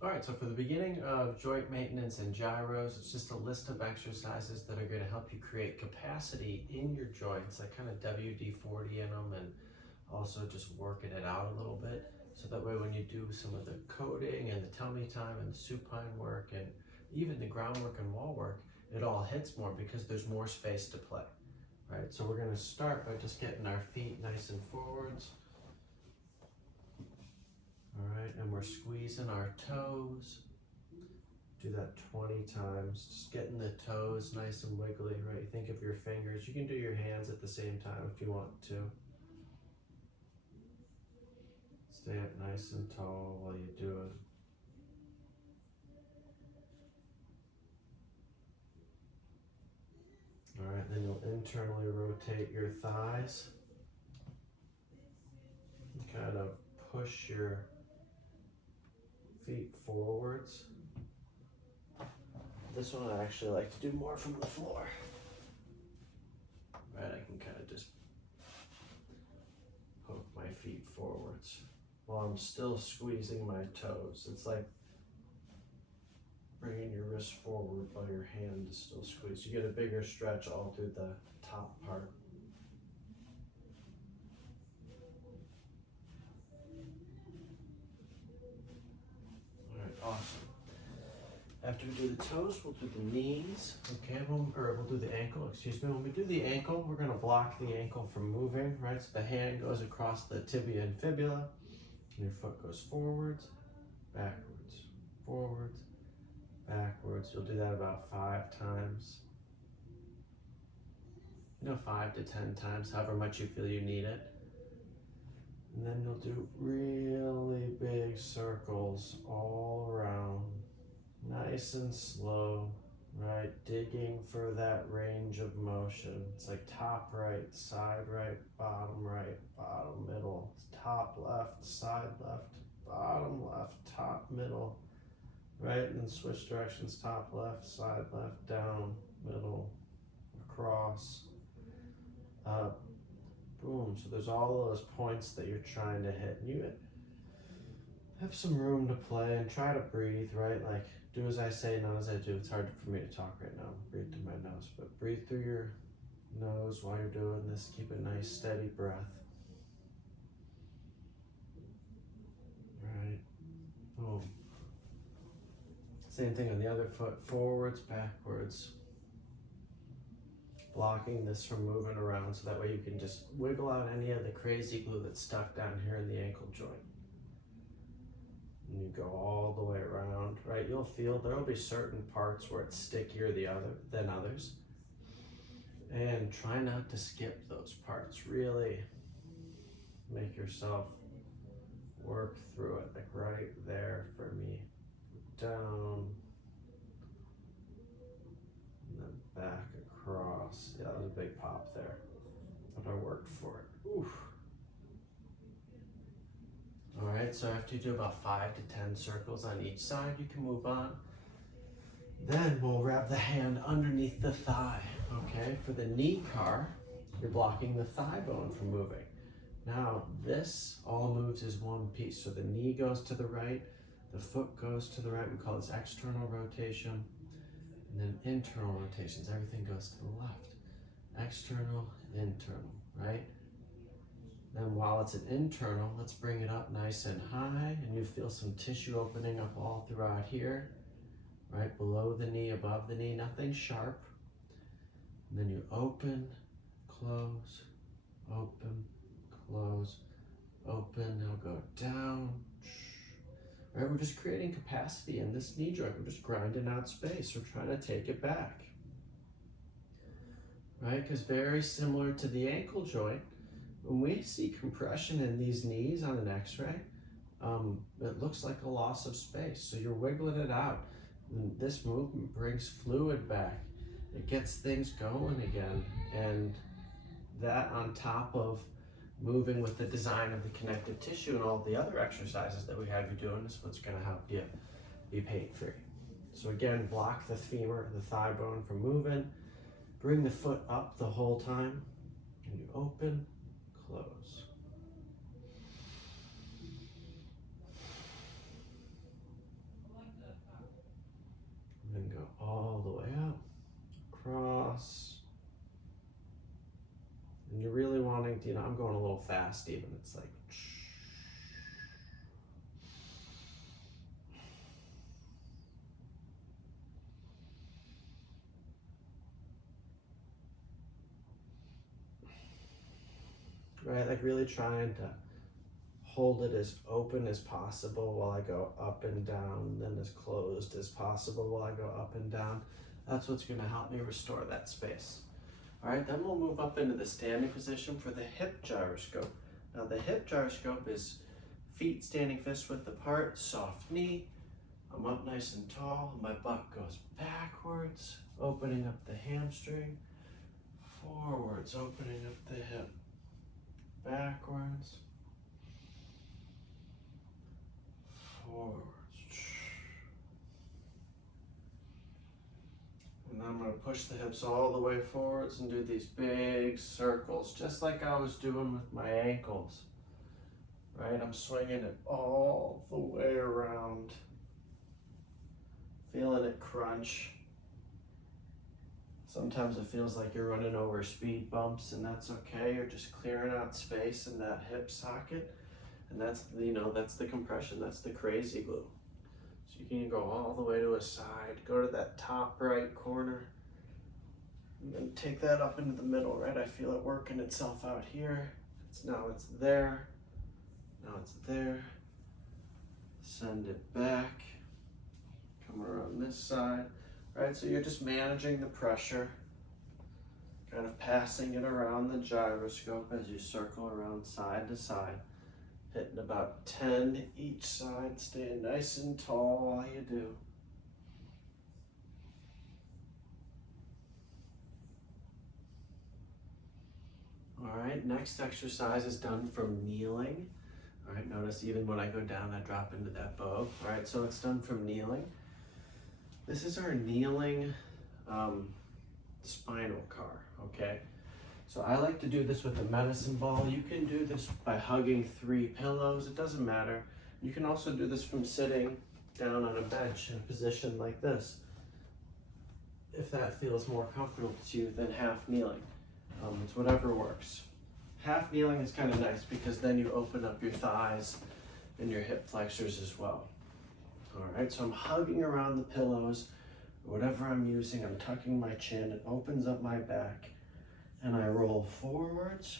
All right, so for the beginning of joint maintenance and gyros, it's just a list of exercises that are going to help you create capacity in your joints, like kind of WD-40 in them, and also just working it out a little bit. So that way when you do some of the coding and the tummy time and the supine work and even the groundwork and wall work, it all hits more because there's more space to play, right? So we're going to start by just getting our feet nice and forwards. All right, and we're squeezing our toes. Do that 20 times, just getting the toes nice and wiggly, right? Think of your fingers. You can do your hands at the same time if you want to. Stay up nice and tall while you do it. All right, then you'll internally rotate your thighs. You kind of push your feet forwards. This one I actually like to do more from the floor. Right, I can kind of just poke my feet forwards while I'm still squeezing my toes. It's like bringing your wrist forward while your hand is still squeezed. You get a bigger stretch all through the top part. All right, awesome. After we do the toes, we'll do the knees, okay? We'll do the ankle, excuse me. When we do the ankle, we're gonna block the ankle from moving, right? So the hand goes across the tibia and fibula, and your foot goes forwards, backwards, forwards, backwards. You'll do that about 5 times. 5 to 10 times, however much you feel you need it. And then you'll do really big circles all around. Nice and slow, right? Digging for that range of motion. It's like top right, bottom middle, top left, side left, bottom left, top middle, right? And then switch directions, top left, side left, down, middle, across, up, boom. So there's all those points that you're trying to hit. And you have some room to play and try to breathe, right? Like, do as I say, not as I do. It's hard for me to talk right now. Breathe through my nose, but breathe through your nose while you're doing this. Keep a nice steady breath. Right, boom. Same thing on the other foot, forwards, backwards. Blocking this from moving around so that way you can just wiggle out any of the crazy glue that's stuck down here in the ankle joint. And you go all the way around, right? You'll feel there'll be certain parts where it's stickier than others. And try not to skip those parts. Really make yourself work through it, like right there for me. Down, and then back across. Yeah, that was a big pop there, but I worked for it. Oof. All right, so after you do about 5 to 10 circles on each side, you can move on. Then we'll wrap the hand underneath the thigh, okay? For the knee car, you're blocking the thigh bone from moving. Now, this all moves as one piece. So the knee goes to the right, the foot goes to the right. We call this external rotation. And then internal rotations, everything goes to the left. External, internal, right? Then while it's an internal, let's bring it up nice and high, and you feel some tissue opening up all throughout here, right? Below the knee, above the knee, nothing sharp. And then you open, close, open, close, open. Now go down. Right, we're just creating capacity in this knee joint. We're just grinding out space. We're trying to take it back. Right, because very similar to the ankle joint, when we see compression in these knees on an x-ray, it looks like a loss of space. So you're wiggling it out. And this movement brings fluid back. It gets things going again. And that on top of moving with the design of the connective tissue and all the other exercises that we have you doing is what's going to help you be pain-free. So again, block the femur, the thigh bone from moving. Bring the foot up the whole time. And you open, close. going a little fast even. It's like, right, like really trying to hold it as open as possible while I go up and down, then as closed as possible while I go up and down. That's what's going to help me restore that space. All right, then we'll move up into the standing position for the hip gyroscope. Now the hip gyroscope is feet standing fist width apart, soft knee. I'm up nice and tall. My butt goes backwards, opening up the hamstring. Forwards, opening up the hip. Backwards. Forwards. And then I'm going to push the hips all the way forwards and do these big circles, just like I was doing with my ankles. Right? I'm swinging it all the way around. Feeling it crunch. Sometimes it feels like you're running over speed bumps, and that's okay. You're just clearing out space in that hip socket. And that's, you know, that's the compression, that's the crazy glue. So you can go all the way to a side, go to that top right corner, and then take that up into the middle, right? I feel it working itself out here. Now it's there, now it's there. Send it back, come around this side, right? So you're just managing the pressure, kind of passing it around the gyroscope as you circle around side to side. Hitting about 10 each side, staying nice and tall while you do. All right, next exercise is done from kneeling. All right, notice even when I go down, I drop into that bow. All right, so it's done from kneeling. This is our kneeling spinal car, okay? So I like to do this with a medicine ball. You can do this by hugging 3 pillows, it doesn't matter. You can also do this from sitting down on a bench in a position like this, if that feels more comfortable to you than half kneeling. It's whatever works. Half kneeling is kind of nice because then you open up your thighs and your hip flexors as well. All right, so I'm hugging around the pillows, whatever I'm using, I'm tucking my chin, it opens up my back. And I roll forwards,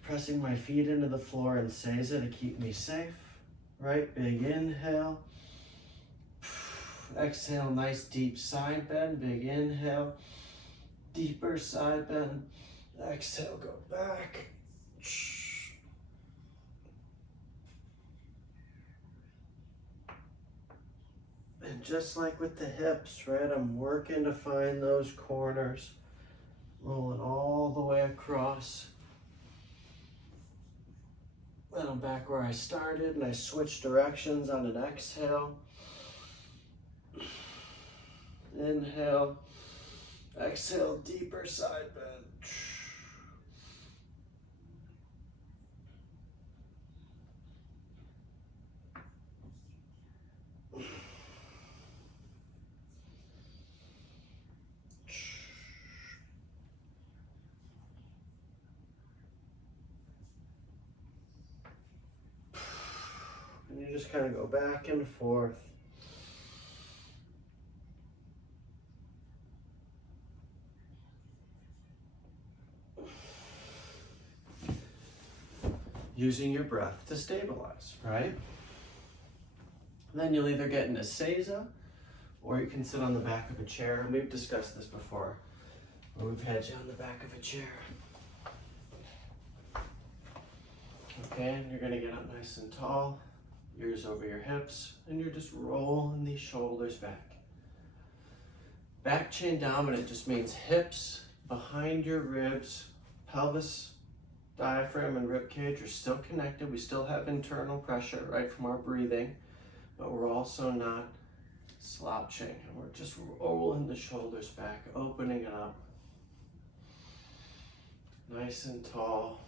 pressing my feet into the floor in Seiza to keep me safe, right? Big inhale. Exhale, nice deep side bend, big inhale. Deeper side bend. Exhale, go back. And just like with the hips, right? I'm working to find those corners. Rolling all the way across. Then I'm back where I started and I switch directions on an exhale. Inhale. Exhale, deeper side bend. And you just kind of go back and forth. Using your breath to stabilize, right? And then you'll either get into Seiza, or you can sit on the back of a chair. And we've discussed this before, where we've had you on the back of a chair. Okay, and you're gonna get up nice and tall, ears over your hips, and you're just rolling these shoulders back. Back chain dominant just means hips behind your ribs, pelvis, diaphragm, and rib cage are still connected. We still have internal pressure, right, from our breathing, but we're also not slouching. And we're just rolling the shoulders back, opening it up. Nice and tall.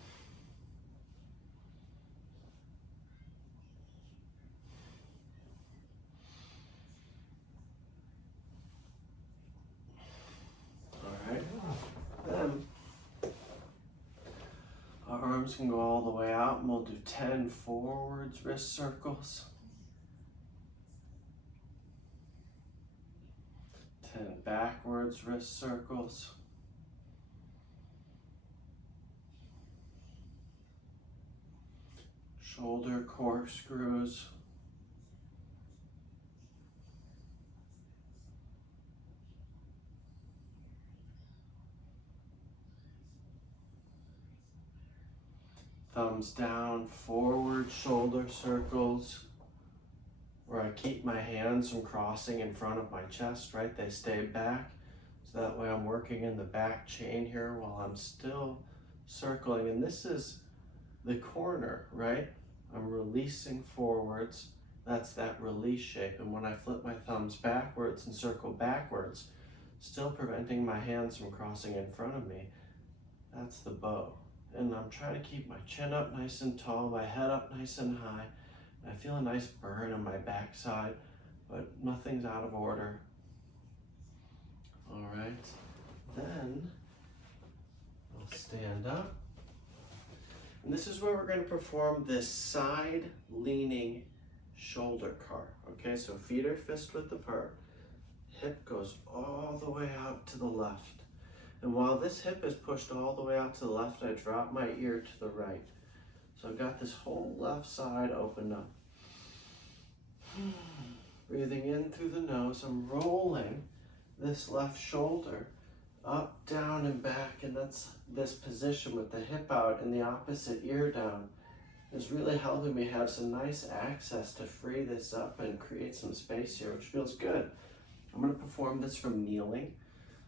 arms can go all the way out, and we'll do 10 forwards wrist circles. 10 backwards wrist circles. Shoulder corkscrews. Thumbs down, forward shoulder circles, where I keep my hands from crossing in front of my chest, right? They stay back, so that way I'm working in the back chain here while I'm still circling. And this is the corner, right? I'm releasing forwards. That's that release shape. And when I flip my thumbs backwards and circle backwards, still preventing my hands from crossing in front of me, that's the bow. And I'm trying to keep my chin up nice and tall, my head up nice and high. I feel a nice burn on my backside, but nothing's out of order. All right, then I'll stand up. And this is where we're going to perform this side leaning shoulder car. Okay, so feet are fist width apart. Hip goes all the way out to the left. And while this hip is pushed all the way out to the left, I drop my ear to the right. So I've got this whole left side opened up. Breathing in through the nose, I'm rolling this left shoulder up, down, and back. And that's this position with the hip out and the opposite ear down is really helping me have some nice access to free this up and create some space here, which feels good. I'm going to perform this from kneeling,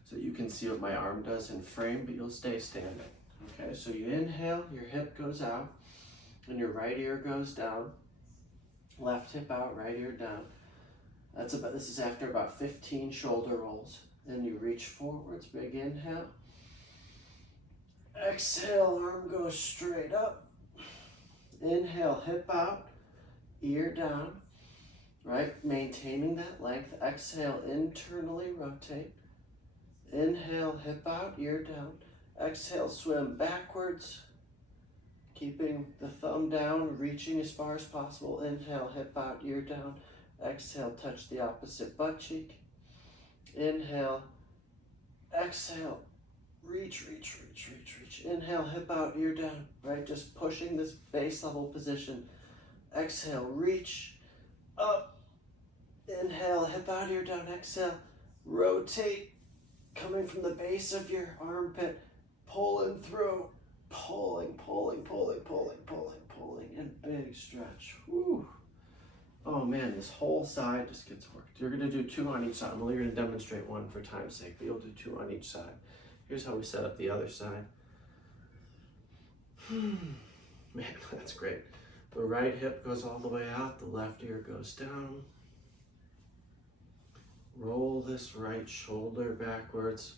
so you can see what my arm does in frame, but you'll stay standing. Okay, so you inhale, your hip goes out, and your right ear goes down. Left hip out, right ear down. This is after about 15 shoulder rolls. Then you reach forwards, big inhale. Exhale, arm goes straight up. Inhale, hip out, ear down, right? Maintaining that length. Exhale, internally rotate. Inhale, hip out, ear down. Exhale, swim backwards, keeping the thumb down, reaching as far as possible. Inhale, hip out, ear down. Exhale, touch the opposite butt cheek. Inhale, exhale, reach, reach, reach, reach, reach. Inhale, hip out, ear down, right? Just pushing this base level position. Exhale, reach, up. Inhale, hip out, ear down. Exhale, rotate. Coming from the base of your armpit, pulling through, pulling, pulling, pulling, pulling, pulling, pulling, and big stretch. Whew. Oh man, this whole side just gets worked. You're gonna do 2 on each side. I'm only gonna demonstrate one for time's sake, but you'll do 2 on each side. Here's how we set up the other side. Man, that's great. The right hip goes all the way out, the left ear goes down. Roll this right shoulder backwards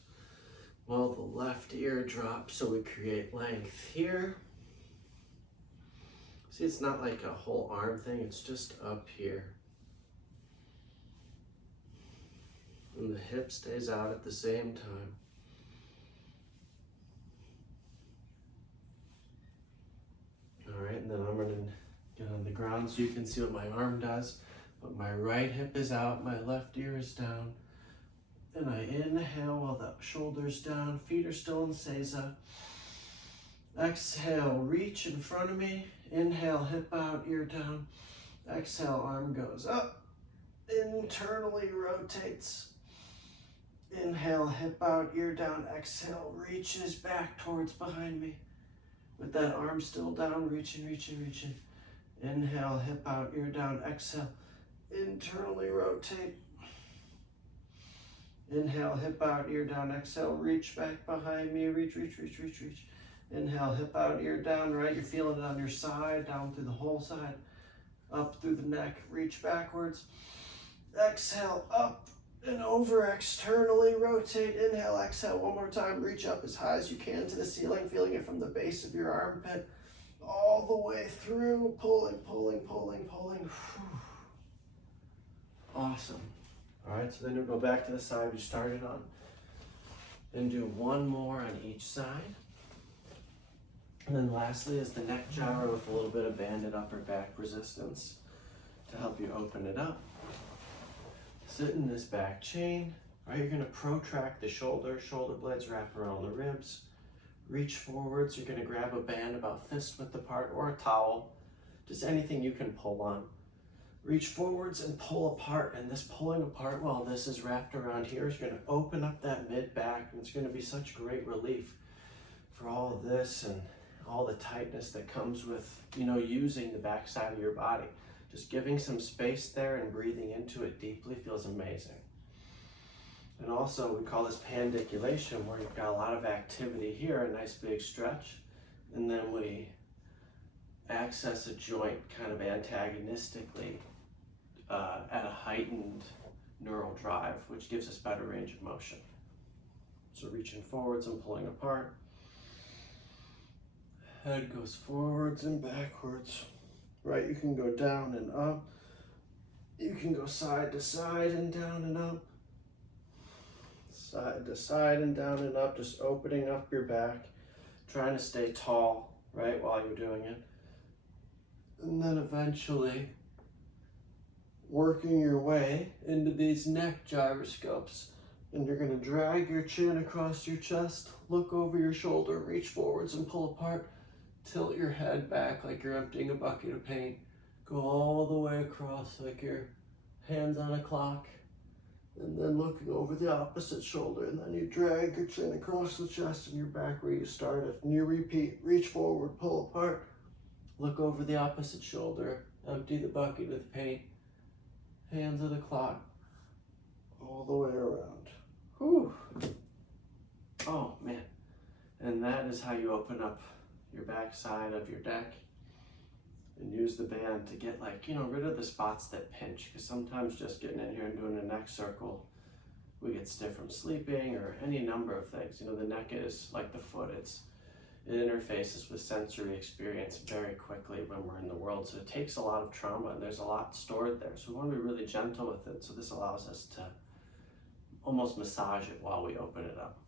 while the left ear drops, so we create length here. See, it's not like a whole arm thing, it's just up here. And the hip stays out at the same time. All right, and then I'm gonna get on the ground so you can see what my arm does. But my right hip is out, my left ear is down. And I inhale while the shoulder's down, feet are still in Seiza. Exhale, reach in front of me. Inhale, hip out, ear down. Exhale, arm goes up. Internally rotates. Inhale, hip out, ear down. Exhale, reaches back towards behind me. With that arm still down, reaching, reaching, reaching. Inhale, hip out, ear down. Exhale. Internally rotate. Inhale, hip out, ear down. Exhale, reach back behind me. Reach, reach, reach, reach, reach. Inhale, hip out, ear down, right? You're feeling it on your side, down through the whole side. Up through the neck, reach backwards. Exhale, up and over, externally rotate. Inhale, exhale, one more time. Reach up as high as you can to the ceiling, feeling it from the base of your armpit. All the way through, pulling, pulling, pulling, pulling. Awesome. All right, so then you'll go back to the side you started on. Then do 1 more on each side. And then lastly is the neck gyro with a little bit of banded upper back resistance to help you open it up. Sit in this back chain, right? You're gonna protract the shoulder blades wrap around the ribs. Reach forwards, you're gonna grab a band about fist width apart or a towel, just anything you can pull on. Reach forwards and pull apart, and this pulling apart while this is wrapped around here is gonna open up that mid back, and it's gonna be such great relief for all of this and all the tightness that comes with, you know, using the back side of your body. Just giving some space there and breathing into it deeply feels amazing. And also we call this pandiculation, where you've got a lot of activity here, a nice big stretch, and then we access a joint kind of antagonistically at a heightened neural drive, which gives us better range of motion. So reaching forwards and pulling apart. Head goes forwards and backwards. Right, you can go down and up. You can go side to side and down and up. Side to side and down and up, just opening up your back, trying to stay tall, right, while you're doing it. And then eventually working your way into these neck gyroscopes. And you're gonna drag your chin across your chest, look over your shoulder, reach forwards and pull apart, tilt your head back like you're emptying a bucket of paint, go all the way across like your hands on a clock, and then looking over the opposite shoulder, and then you drag your chin across the chest and you're back where you started, and you repeat, reach forward, pull apart, look over the opposite shoulder, empty the bucket of paint, hands of the clock, all the way around. Whew. Oh man. And that is how you open up your back side of your deck and use the band to get, like, you know, rid of the spots that pinch, because sometimes just getting in here and doing a neck circle, we get stiff from sleeping or any number of things. You know, the neck is like the foot. It interfaces with sensory experience very quickly when we're in the world. So it takes a lot of trauma and there's a lot stored there. So we want to be really gentle with it. So this allows us to almost massage it while we open it up.